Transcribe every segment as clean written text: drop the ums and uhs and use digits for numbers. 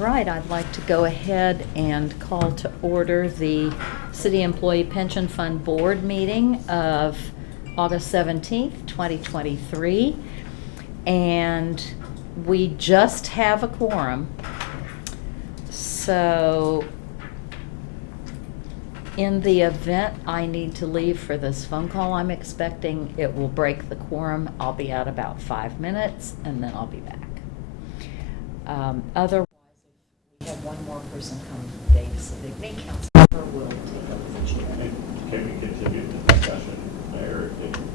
right, I'd like to go ahead and call to order the City Employee Pension Fund Board meeting of August 17th, 2023. And we just have a quorum. So in the event I need to leave for this phone call I'm expecting, it will break the quorum. I'll be out about 5 minutes and then I'll be back. Otherwise, if we have one more person come, Dave Savigny, Councilmember, will take over the chair. Can we continue the discussion, Mayor,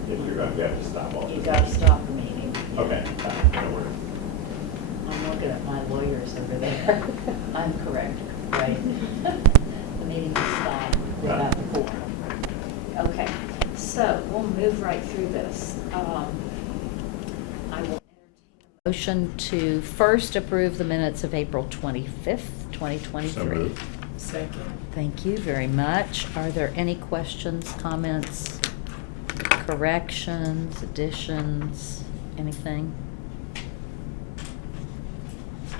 if you're going to have to stop all this? You got to stop the meeting. Okay, no worries. I'm looking at my lawyers over there. I'm correct, right? The meeting will stop without the quorum. Okay, so we'll move right through this. I will motion to first approve the minutes of April 25th, 2023. So moved. Second. Thank you very much. Are there any questions, comments, corrections, additions, anything?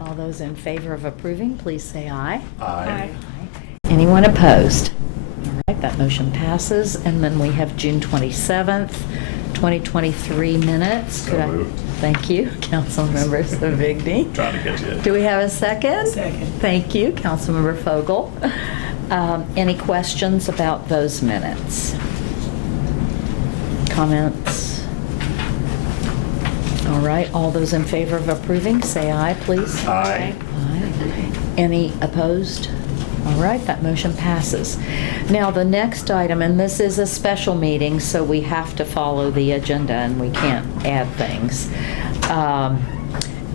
All those in favor of approving, please say aye. Aye. Anyone opposed? All right, that motion passes. And then we have June 27th, 2023 minutes. So moved. Thank you, Councilmember Savigny. Trying to get you. Do we have a second? Second. Thank you, Councilmember Fogel. Any questions about those minutes? Comments? All right, all those in favor of approving, say aye, please. Aye. Aye. Any opposed? All right, that motion passes. Now, the next item, and this is a special meeting, so we have to follow the agenda and we can't add things,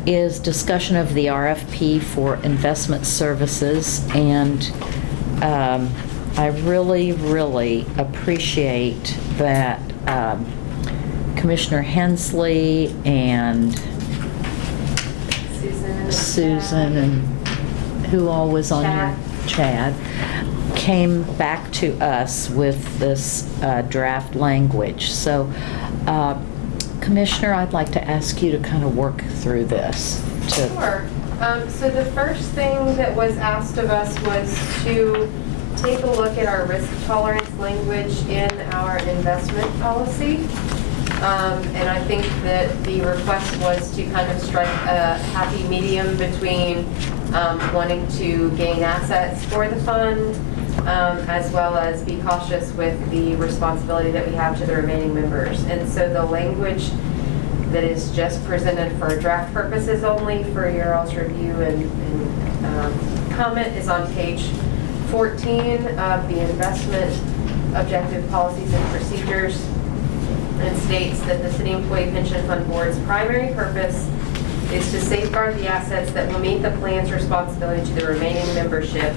is discussion of the RFP for investment services. And I really, really appreciate that Commissioner Hensley and Susan and who all was on here? Chad, came back to us with this draft language. So, Commissioner, I'd like to ask you to kind of work through this. Sure. So the first thing that was asked of us was to take a look at our risk tolerance language in our investment policy. And I think that the request was to kind of strike a happy medium between wanting to gain assets for the fund, as well as be cautious with the responsibility that we have to the remaining members. And so the language that is just presented for draft purposes only for your all's review and comment is on page 14 of the investment objective policies and procedures, and states that the City Employee Pension Fund Board's primary purpose is to safeguard the assets that will meet the plan's responsibility to the remaining membership,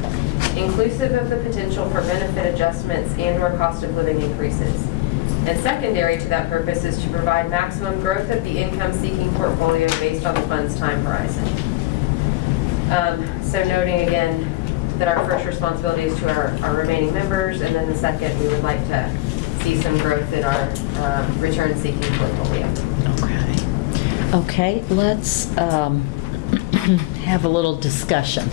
inclusive of the potential for benefit adjustments and/or cost of living increases. And secondary to that purpose is to provide maximum growth of the income-seeking portfolio based on the fund's time horizon. So noting again that our first responsibility is to our remaining members, and then the second, we would like to see some growth in our return-seeking portfolio. Okay, let's have a little discussion.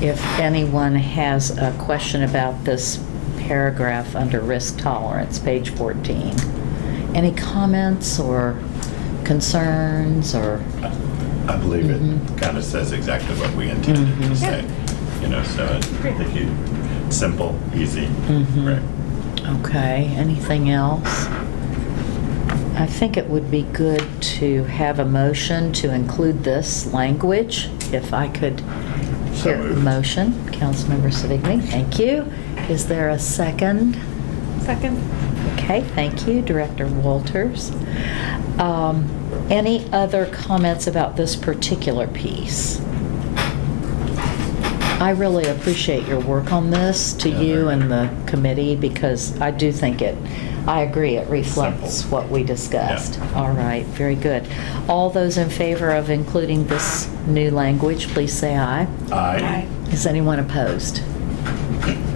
If anyone has a question about this paragraph under risk tolerance, page 14. Any comments or concerns or? I believe it kind of says exactly what we intended to say. You know, so I think simple, easy, right? Okay, anything else? I think it would be good to have a motion to include this language, if I could hear the motion. Councilmember Savigny, thank you. Is there a second? Second. Okay, thank you. Director Walters. Any other comments about this particular piece? I really appreciate your work on this, to you and the committee, because I do think I agree, it reflects Simple. what we discussed. Yeah. All right, very good. All those in favor of including this new language, please say aye. Aye. Is anyone opposed?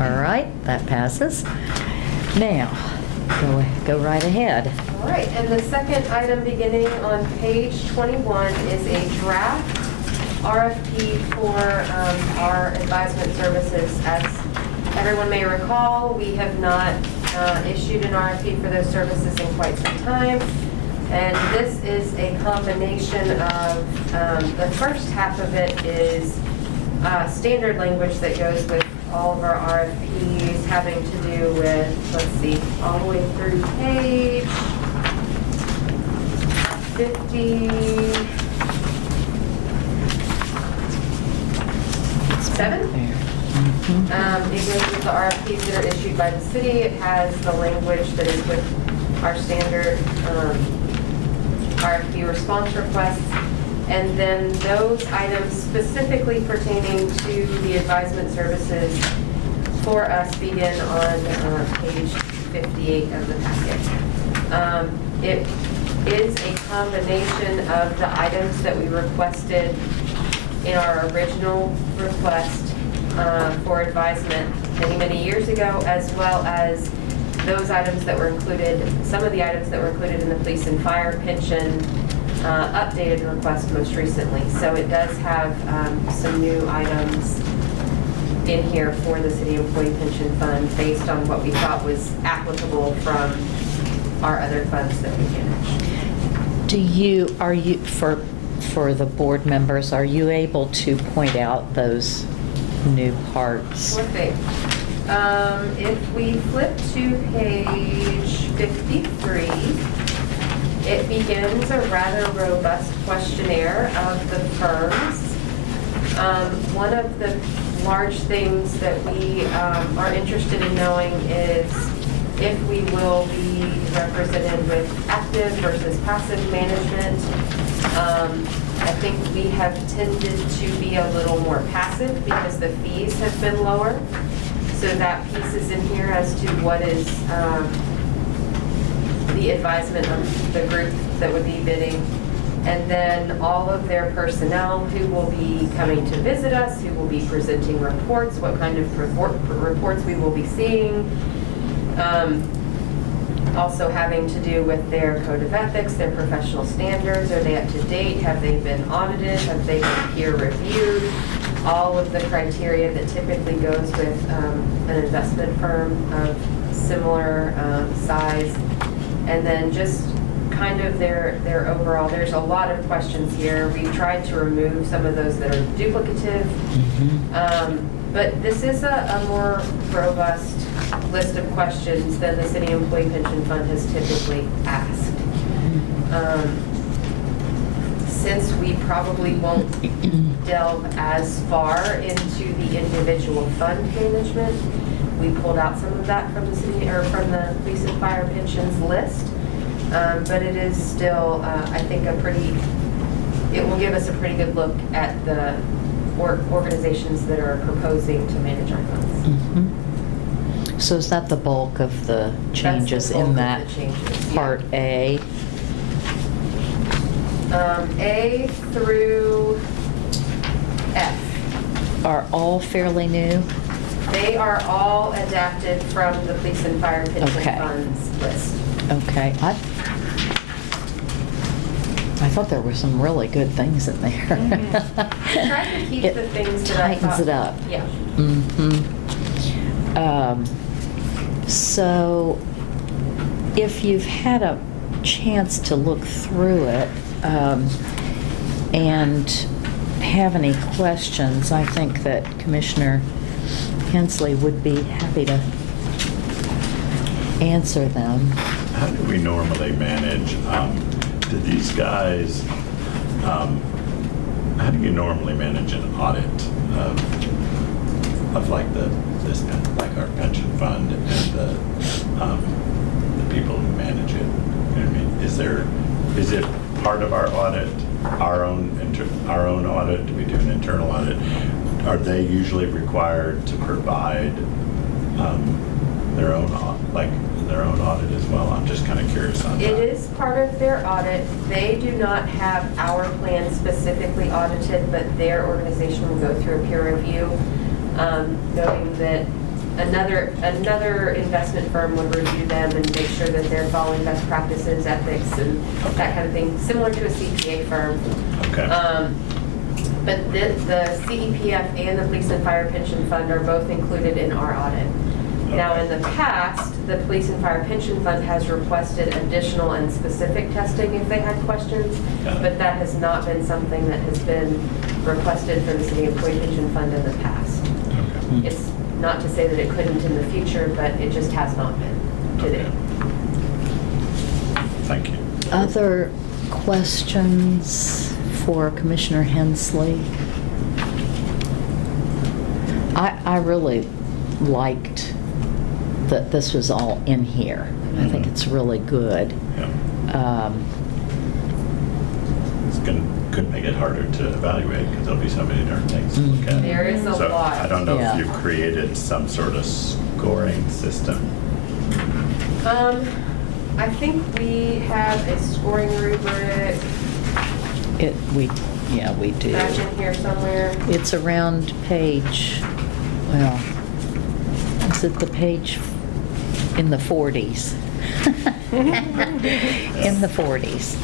All right, that passes. Now, go right ahead. All right, and the second item beginning on page 21 is a draft RFP for our advisement services. As everyone may recall, we have not issued an RFP for those services in quite some time. And this is a combination of, the first half of it is standard language that goes with all of our RFPs, having to do with, let's see, all the way through page 57. It goes with the RFPs that are issued by the city. It has the language that is with our standard RFP response requests. And then those items specifically pertaining to the advisement services for us begin on page 58 of the packet. It is a combination of the items that we requested in our original request for advisement many, many years ago, as well as those items that were included, some of the items that were included in the police and fire pension updated request most recently. So it does have some new items in here for the city employee pension fund based on what we thought was applicable from our other funds that we manage. Are you, for the board members, are you able to point out those new parts? Sure thing. If we flip to page 53, it begins a rather robust questionnaire of the firms. One of the large things that we are interested in knowing is if we will be represented with active versus passive management. I think we have tended to be a little more passive because the fees have been lower. So that piece is in here as to what is the advisement of the group that would be bidding. And then all of their personnel who will be coming to visit us, who will be presenting reports, what kind of reports we will be seeing. Also having to do with their code of ethics, their professional standards. Are they up to date? Have they been audited? Have they been peer reviewed? All of the criteria that typically goes with an investment firm of similar size. And then just kind of their overall, there's a lot of questions here. We tried to remove some of those that are duplicative. But this is a more robust list of questions than the City Employee Pension Fund has typically asked. Since we probably won't delve as far into the individual fund management, we pulled out some of that from the city or from the police and fire pensions list. But it is still, I think, it will give us a pretty good look at the organizations that are proposing to manage our funds. So is that the bulk of the changes That's the bulk in of that the changes, part A? A through F. Are all fairly new? They are all adapted from the police and fire pension Okay. funds list. Okay. I thought there were some really good things in there. I tried to keep the things that I thought. Tightens it up. Yeah. So if you've had a chance to look through it and have any questions, I think that Commissioner Hensley would be happy to answer them. How do we normally manage, do these guys, how do you normally manage an audit of like like our pension fund and the people who manage it? You know what I mean? Is it part of our audit, our own audit? Do we do an internal audit? Are they usually required to provide their own audit as well? I'm just kind of curious on that. It is part of their audit. They do not have our plan specifically audited, but their organization will go through a peer review, noting that another investment firm would review them and make sure that they're following best practices, ethics, and that kind of thing, similar to a CPA firm. Okay. But the CEPF and the Police and Fire Pension Fund are both included in our audit. Now, in the past, the Police and Fire Pension Fund has requested additional and specific testing if they had questions, but that has not been something that has been requested for the City Employee Pension Fund in the past. Okay. It's not to say that it couldn't in the future, but it just has not been to Okay. date. Thank you. Other questions for Commissioner Hensley? I really liked that this was all in here. I think it's really good. Yeah. It's could make it harder to evaluate because there'll be so many different things to look at. There is a So lot. I don't know Yeah. if you created some sort of scoring system. I think we have a scoring rubric We do. back in here somewhere. It's around page, well, is it the page in the 40s? In the 40s.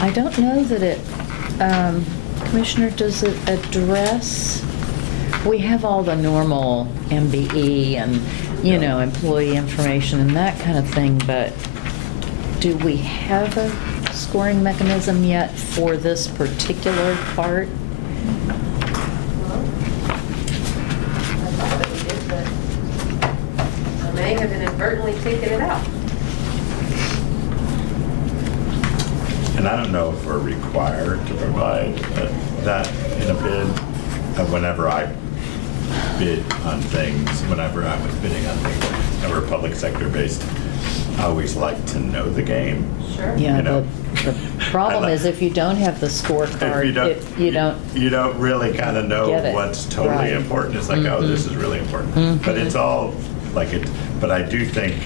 I don't know that it, Commissioner, does it address, we have all the normal MBE and, you know, employee information and that kind of thing, but do we have a scoring mechanism yet for this particular part? Well, I thought that we did, but I may have inadvertently taken it out. And I don't know if we're required to provide that in a bid. Whenever I bid on things, whenever I was bidding on things that were public sector based, I always like to know the game. Sure. Yeah, You know, the problem I like- is if you don't have the scorecard, you don't really kind of know get it. what's totally Right. important. It's like, oh, this is really important. Mhm. But it's all like it, but I do think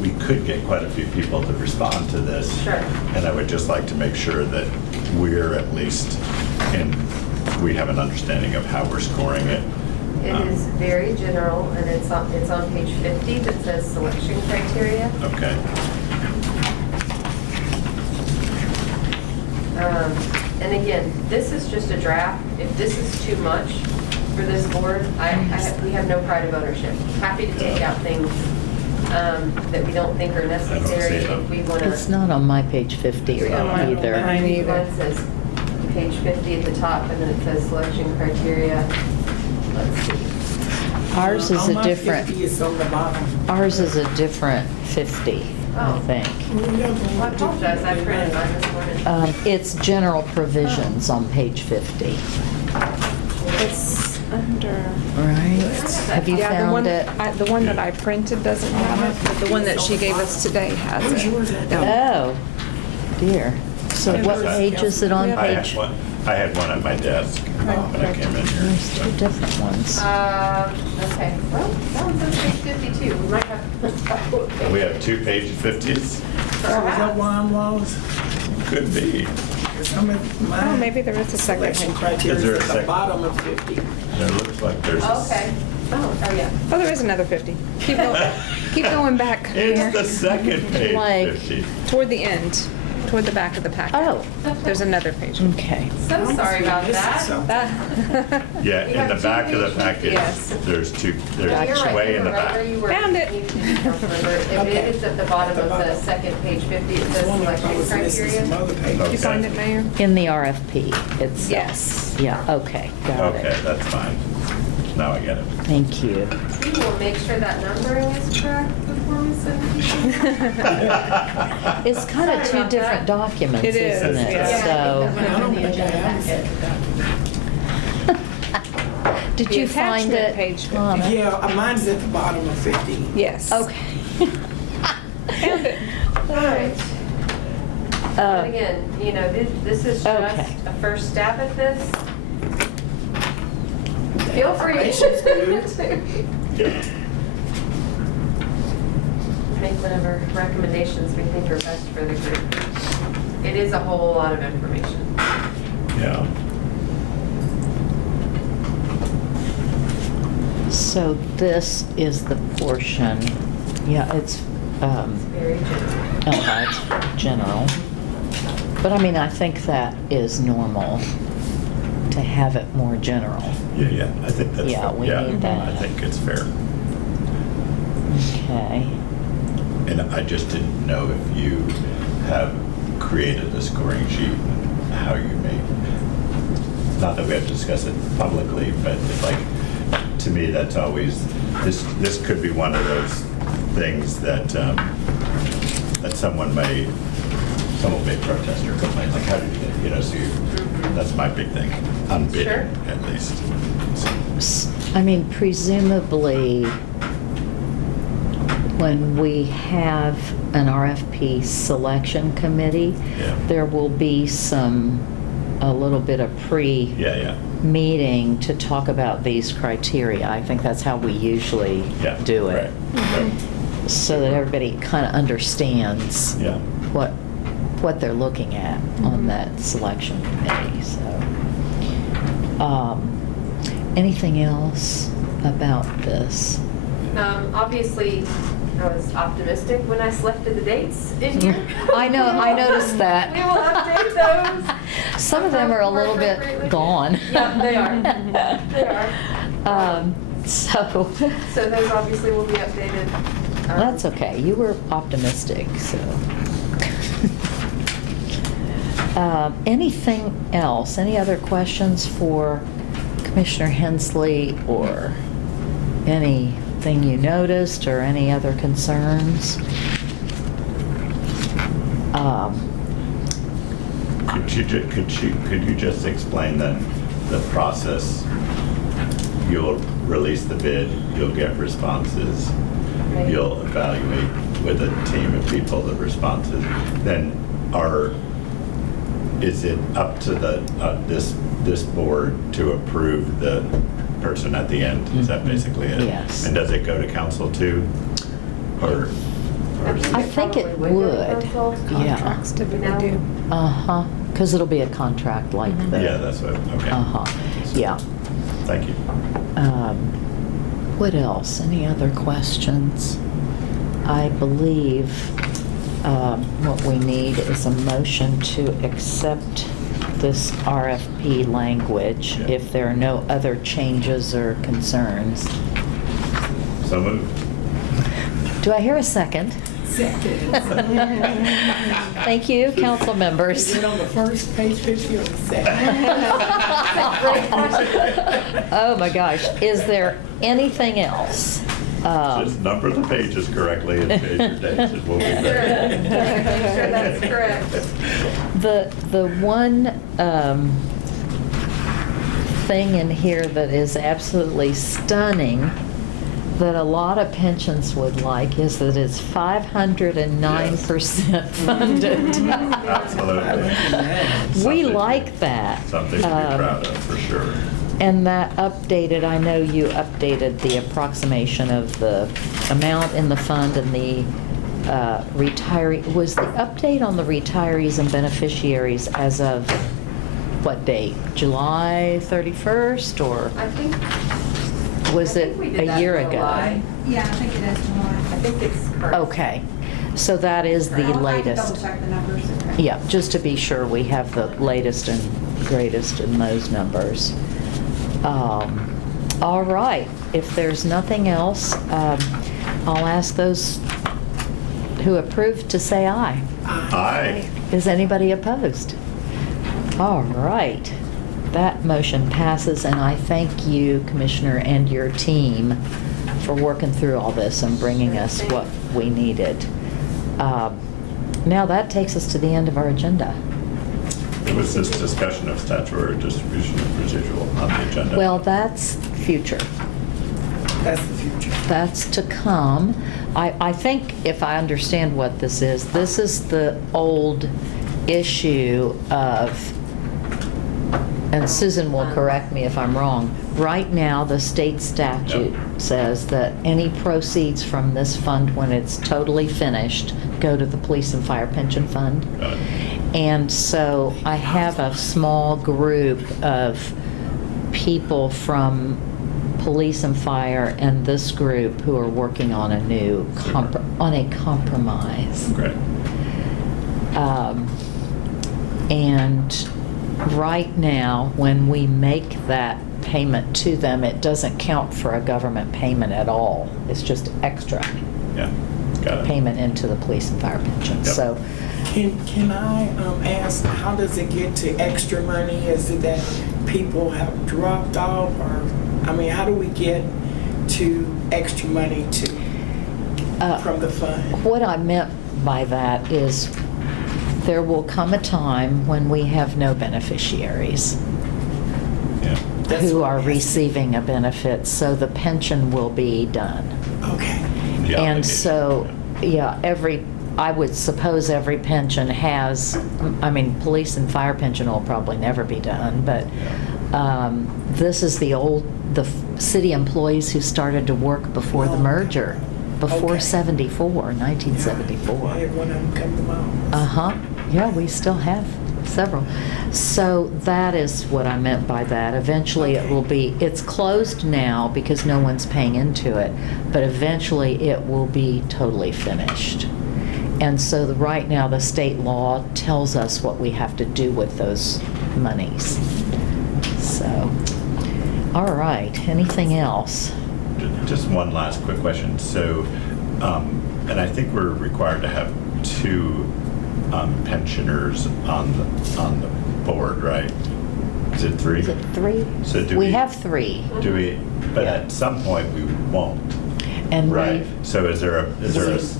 we could get quite a few people to respond to this. Sure. And I would just like to make sure that we're at least, we have an understanding of how we're scoring it. It is very general, and it's on page 50 that says selection criteria. Okay. And again, this is just a draft. If this is too much for this board, we have no pride of ownership. Happy to take out things that we don't think are necessary. see them. If we want to. It's not on my page 50 It's not on mine either. Mine either. Mine says page 50 at the top, and then it says selection criteria. Let's see. Ours is On a my different, 50 is on the bottom. ours is a different 50, I Oh. think. Well, I apologize, I printed mine this morning. It's general provisions on page 50, It's under. right? Have you Yeah, the found one, it? the one that I printed doesn't have it, but the one that she gave us today has Where's yours it. at? Yeah. Oh, dear. So what page is it on? Page? I had one at my desk when I came in here. There's so. two different ones. Okay, well, that one says page 52. We might have. We have 2 page 50s? Is that one was? Could be. Some of mine. Oh, maybe there is a second Selection page. criteria Is there a is at the second? bottom of 50. There looks like there's a... Okay. Oh, yeah. Oh, there is another 50. Keep going, keep going back It's here. the second page Like- 50. Toward the end, toward the back of the packet. Oh, There's another page. okay. So sorry about Missing that. something. Yeah, You in the have back of the 2 packet, Yes. there's two, You're there's right, way in the you were right back. where you were. Found it. If it is at the bottom of the second page 50, it says One of selection those missing some criteria. other pages. Okay. You find it, Mayor? In the RFP itself. Yes. Yeah, okay, got Okay, it. that's fine. Now I get it. Thank you. We will make sure that numbering is correct before we send it to you. It's kind of Sorry two about different that. documents, It is, isn't it? yeah. So, I don't think I have it. did The you find attachment it? page 50. Lana? Yeah, mine's at the bottom of 50. Yes. Okay. Found it. All right. But again, you know, this is Okay. just a first stab at this. Feel free Patience, dude. to make whatever recommendations we think are best for the group. It is a whole lot of information. Yeah. So this is the portion, yeah, it's, Very general. it's general. But I mean, I think that is normal to have it more general. Yeah, I think that's. Yeah, we need that. I think it's fair. Okay. And I just didn't know if you have created a scoring sheet, and how you may, not that we have to discuss it publicly, but it's like, to me, that's always, this could be one of those things that, that someone may protest or complain, like, how did you get, so that's my big thing, on bidding, Sure. at least. I mean, presumably, when we have an RFP selection committee, Yeah. there will be a little bit of Yeah. meeting to talk about these criteria. I think that's how we usually Yeah. do it. Right. So that everybody kind of understands Yeah. what they're looking at on that selection committee, so. Anything else about this? Obviously, I was optimistic when I selected the dates in here. I know, I noticed that. We will update those. Some of them are a little bit Appropriately. gone. Yeah, they are. They are. So. So those obviously will be updated. That's okay, you were optimistic, so. Anything else? Any other questions for Commissioner Hensley, or anything you noticed, or any other concerns? Could you just explain then the process? You'll release the bid, you'll get responses, Right. you'll evaluate with a team of people the responses. Then is it up to this board to approve the person at the end? Is that basically it? Yes. And does it go to council too? Or I think it probably go to would. council. Yeah. Contracts typically do. Uh-huh, because it'll be a contract like the. yeah, that's what, okay. Uh-huh, yeah. Thank you. What else? Any other questions? I believe what we need is a motion to accept this RFP language Yeah. if there are no other changes or concerns. So moved. Do I hear a second? Second. Thank you, council members. Is it on the first page, 50 or the second? Oh my gosh, is there anything else? Just number the pages correctly and change your dates, and we'll be Make there. sure that's correct. The one thing in here that is absolutely stunning that a lot of pensions would like is that it's 509% funded. Absolutely. We Something- like that. Something to be proud of, for sure. And that updated, I know you updated the approximation of the amount in the fund and the retiree. Was the update on the retirees and beneficiaries as of what date? July 31st, or I think. was I it think we did a that year in ago? July. Yeah, I think it is July. I think it's correct. Okay, so that is the I'll have to latest. double check the numbers. Yeah, just to be sure we have the latest and greatest in those numbers. All right, if there's nothing else, I'll ask those who approve to say aye. Aye. Is anybody opposed? All right, that motion passes, and I thank you, Commissioner, and your team for working through all this and bringing us what we needed. Now that takes us to the end of our agenda. It was this discussion of statutory distribution of residual on the agenda. Well, that's future. That's the future. That's to come. I think if I understand what this is the old issue of, and Susan will correct me if I'm wrong, right now, the state statute says that any proceeds from this fund, when it's totally finished, go to the police and fire pension fund. Got it. And so I have a small group of people from police and fire and this group who are working on a new, on a compromise. Great. And right now, when we make that payment to them, it doesn't count for a government payment at all. It's just extra Yeah, got it. payment into the police and fire pension. Yep. So, Can I ask, how does it get to extra money? Is it that people have dropped off, or, I mean, how do we get to extra money from the fund? what I meant by that is there will come a time when we have no beneficiaries Yeah. That's who what are I'm asking. receiving a benefit, so the pension will be done. Okay. The And obligation, so, yeah, I would suppose every pension has, I mean, police and fire pension will probably never be done, but this is the city employees who started to work before the merger, before Okay. 1974. I had one of them come to my office. Uh-huh, yeah, we still have several. So that is what I meant by that. Eventually it will be, it's closed now because no one's paying into it, but eventually it will be totally finished. And so right now, the state law tells us what we have to do with those monies. So, all right, anything else? Just one last quick question. So, and I think we're required to have 2 pensioners on the board, right? Is it 3? Is it 3? So do We we- have 3. Do we, but Yeah. at some point we won't, And right? So is there a?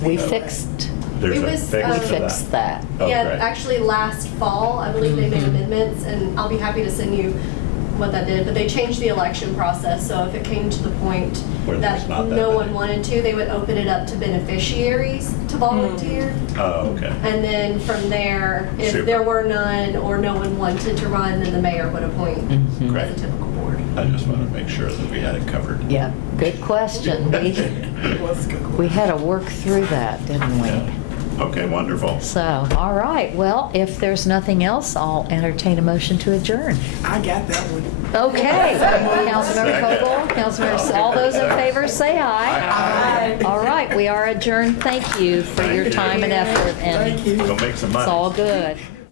we fixed, There's It a was, fix we to fixed that. Oh, Yeah, great. actually last fall, I believe they made Mhm. amendments, and I'll be happy to send you what that did, but they changed the election process, so if it came to the point Where there's that not that no many. one wanted to, they would open it up to beneficiaries to volunteer. Oh, okay. And then from there, if Super. there were none or no one wanted to run, then the mayor would appoint Mhm. Great. as a typical board. I just want to make sure that we had it covered. Yeah, good question. It was a good We one. had to work through that, didn't we? Yeah. Okay, wonderful. So, all right, well, if there's nothing else, I'll entertain a motion to adjourn. I got that one. Okay. Councilmember Second. Vogel, Councilmember, all those in favor, say aye. Aye. All right, we are adjourned. Thank you for your time and effort, and Thank you. Go make some money. it's all good.